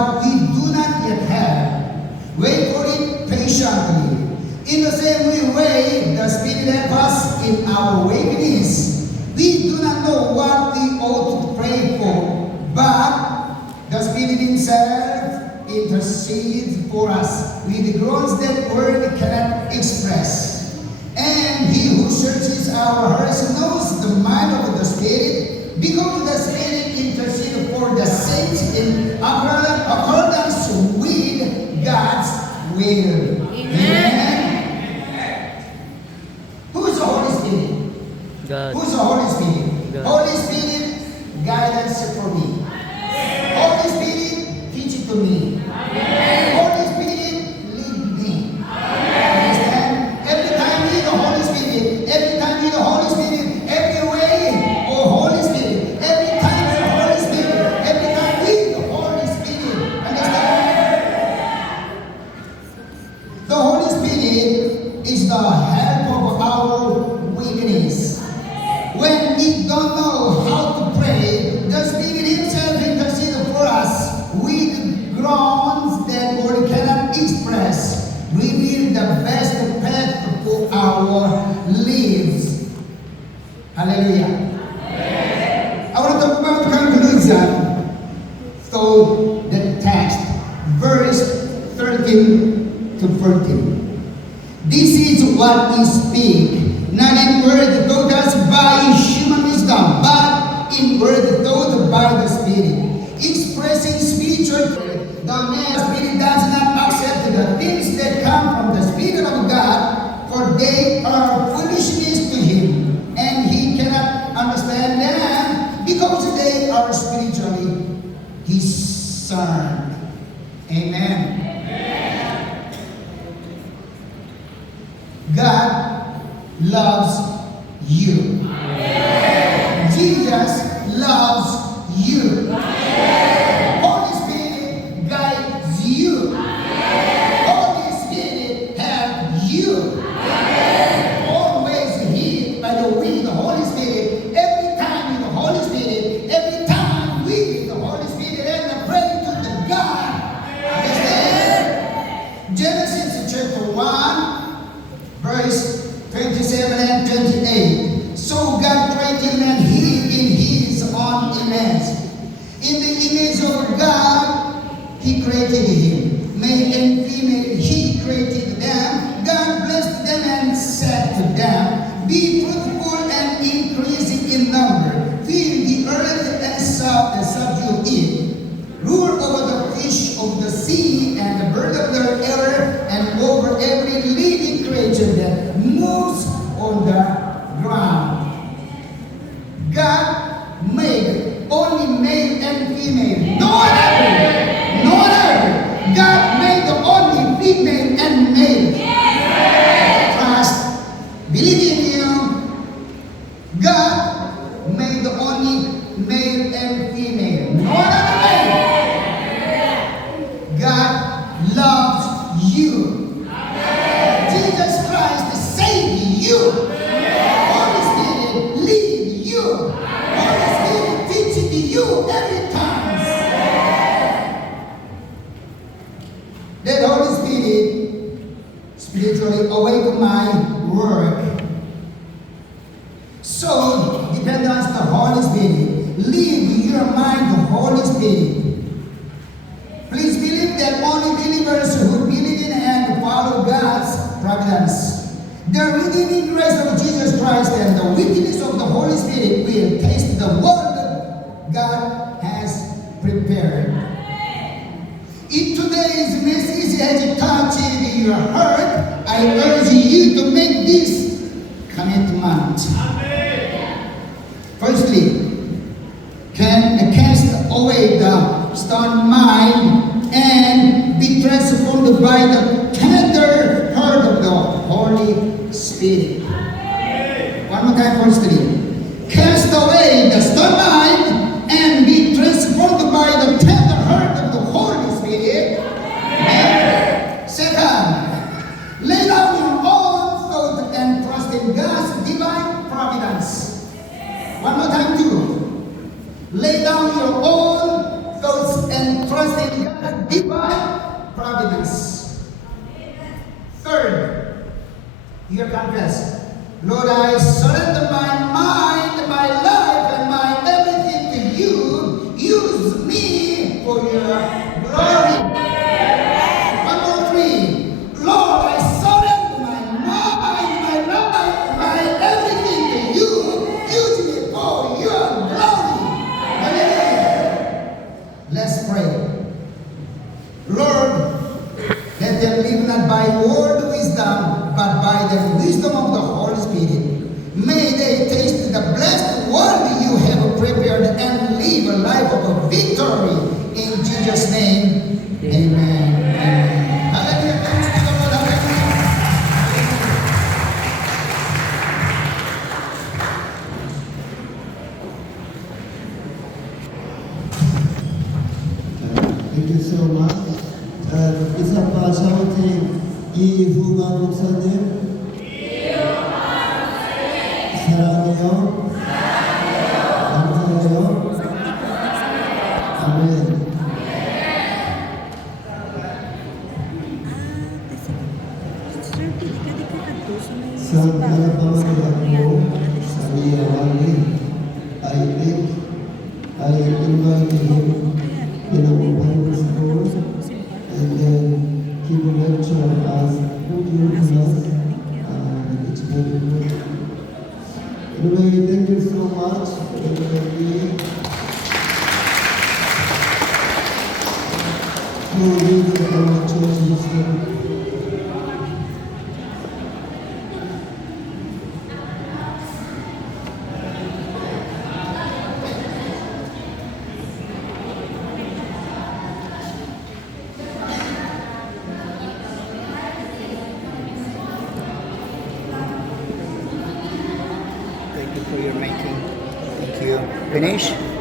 what we do not yet have. Wait for it patiently. In the same way, the Spirit helps us in our weakness. We do not know what we ought to pray for, but the Spirit Himself intercedes for us with groans that word cannot express. And He who searches our hearts knows the mind of the Spirit, because the Spirit intercedes for the saints in accordance with God's will. Amen. Who is the Holy Spirit? God. Who is the Holy Spirit? God. Holy Spirit, guidance for me. Holy Spirit, teach it to me. Holy Spirit, lead me. Understand? Every time we need the Holy Spirit, every time we need the Holy Spirit, every way, oh Holy Spirit, every time the Holy Spirit, every time we need the Holy Spirit. Understand? The Holy Spirit is the help of our weakness. When we don't know how to pray, the Spirit Himself intercedes for us with groans that word cannot express. Reveal the best path for our lives. Hallelujah. I want to talk about conclusion. So the text, verse 13 to 14. This is what we speak, not in word taught us by human wisdom, but in word taught by the Spirit, expressing spiritual truth. The Spirit does not accept the things that come from the Spirit of God, for they are foolishness to Him, and He cannot understand them because they are spiritually discerned. Amen. God loves you. Jesus loves you. Holy Spirit guides you. Holy Spirit helps you. Always heed by the will of the Holy Spirit. Every time with the Holy Spirit. Every time with the Holy Spirit. And pray to the God. Understand? Genesis chapter 1. Verse 27 and 28. So God created man in His own image. In the image of God, He created him. Male and female, He created them. God blessed them and said to them, be fruitful and increase in number. Fill the earth and subdue it. Rule over the fish of the sea and the bird of the air and over every living creature that moves on the ground. God made only male and female. No one other. No one other. God made only female and male. Trust. Believe in you. God made only male and female. No one other male. God loves you. Jesus Christ saved you. Holy Spirit lead you. Holy Spirit teaching you every time. That Holy Spirit spiritually awaken my work. So depend on the Holy Spirit. Leave your mind to Holy Spirit. Please believe that only believers who believe in and follow God's providence, the redeeming grace of Jesus Christ and the witness of the Holy Spirit will taste the word that God has prepared. If today's message has touched your heart, I urge you to make this commitment. Firstly, can cast away the stone mind and be transformed by the tender heart of the Holy Spirit. One more time, firstly. Cast away the stone mind and be transformed by the tender heart of the Holy Spirit. And second, lay down your own thoughts and trust in God's divine providence. One more time, too. Lay down your own thoughts and trust in God. godliness. Third, you confess, Lord, I surrender my mind, my life, and my everything to you. Use me for your glory. One more three. Lord, I surrender my mind, my life, my everything to you. Use me for your glory. Hallelujah. Let's pray. Lord, let them live not by word wisdom, but by the wisdom of the Holy Spirit. May they taste the blessed word you have prepared and live a life of victory. In Jesus' name, amen. Amen. Hallelujah. Thanks to the Lord. Hallelujah. Thank you so much. isa pa shouting 이후만 목사님 사랑해요. 감사해요. 아멘. Sa mga pamamagitan ko sa Iyawali, I think I invite him in our Bible school and then he will lecture us, put you to us, it's very good. Anyway, thank you so much, everybody, who live in our church history. Thank you for your making. Thank you. Finish?